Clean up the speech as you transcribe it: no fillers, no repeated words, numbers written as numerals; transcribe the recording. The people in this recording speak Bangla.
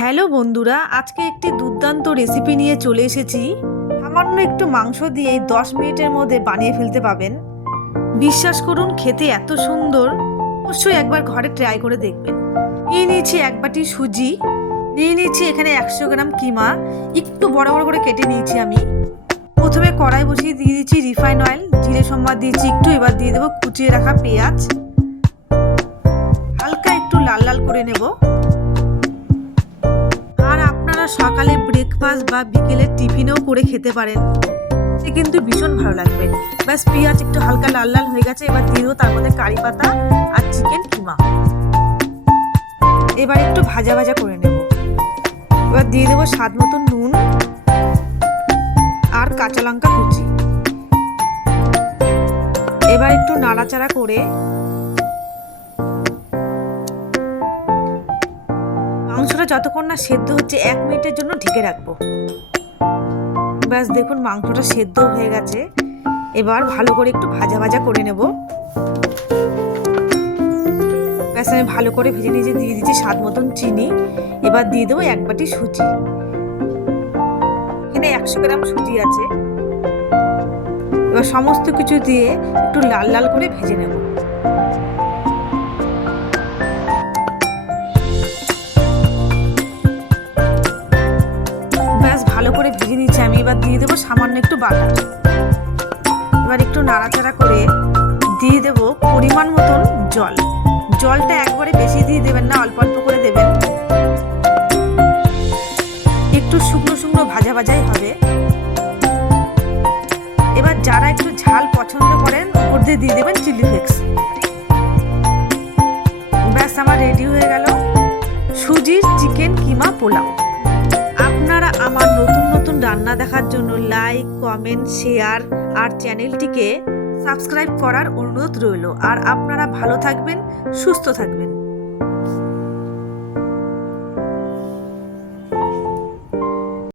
হ্যালো বন্ধুরা, আজকে একটি দুর্দান্ত রেসিপি নিয়ে চলে এসেছি। সামান্য একটু মাংস দিয়ে 10 মিনিটের মধ্যে বানিয়ে ফেলতে পাবেন। বিশ্বাস করুন, খেতে এত সুন্দর। অবশ্যই একবার ঘরে ট্রাই করে দেখবেন। নিয়ে নিয়েছি এক বাটি সুজি, নিয়ে নিয়েছি এখানে 100 গ্রাম কিমা, একটু বড় বড় করে কেটে নিয়েছি আমি। প্রথমে কড়াই বসিয়ে দিয়ে দিচ্ছি রিফাইন অয়েল, জিরে সম্বাদ দিয়েছি একটু। এবার দিয়ে দেবো কুচিয়ে রাখা পেঁয়াজ, হালকা একটু লাল লাল করে নেব। সকালে ব্রেকফাস্ট বা বিকেলের টিফিনেও করে খেতে পারেন, সে কিন্তু ভীষণ ভালো লাগবে। ব্যাস, পেঁয়াজ একটু হালকা লাল লাল হয়ে গেছে। এবার দিয়ে দেবো তার মধ্যে কারি পাতা আর চিকেন কিমা। এবার একটু ভাজা ভাজা করে নেব। এবার দিয়ে দেবো স্বাদ মতো নুন আর কাঁচা লঙ্কা কুচি। এবার একটু নাড়াচাড়া করে মাংসটা যতক্ষণ না সেদ্ধ হচ্ছে 1 মিনিটের জন্য ঢেকে রাখবো। ব্যাস দেখুন, মাংসটা সেদ্ধ হয়ে গেছে। এবার ভালো করে একটু ভাজা ভাজা করে নেব। ব্যাস, আমি ভালো করে ভেজে নিয়েছি। দিয়ে দিচ্ছি স্বাদ মতন চিনি। এবার দিয়ে দেবো 1 বাটি সুজি। এখানে 100 গ্রাম সুজি আছে। এবার সমস্ত কিছু দিয়ে একটু লাল লাল করে ভেজে নেব। ভালো করে ভেজে নিচ্ছি আমি। এবার দিয়ে দেবো সামান্য একটু বাটার। এবার একটু নাড়াচাড়া করে দিয়ে দেবো পরিমাণ মতন জল। জলটা একবারে বেশি দিয়ে দেবেন না, অল্প অল্প করে দেবেন। একটু শুকনো শুকনো ভাজা ভাজাই হবে। এবার যারা একটু ঝাল পছন্দ করেন, উপর দিয়ে দেবেন চিলি ফ্লেক্স। ব্যাস, আমার রেডি হয়ে গেল সুজির চিকেন কিমা পোলাও। আপনারা আমার নতুন নতুন রান্না দেখার জন্য লাইক, কমেন্ট, শেয়ার আর চ্যানেলটিকে সাবস্ক্রাইব করার অনুরোধ রইল। আর আপনারা ভালো থাকবেন, সুস্থ থাকবেন।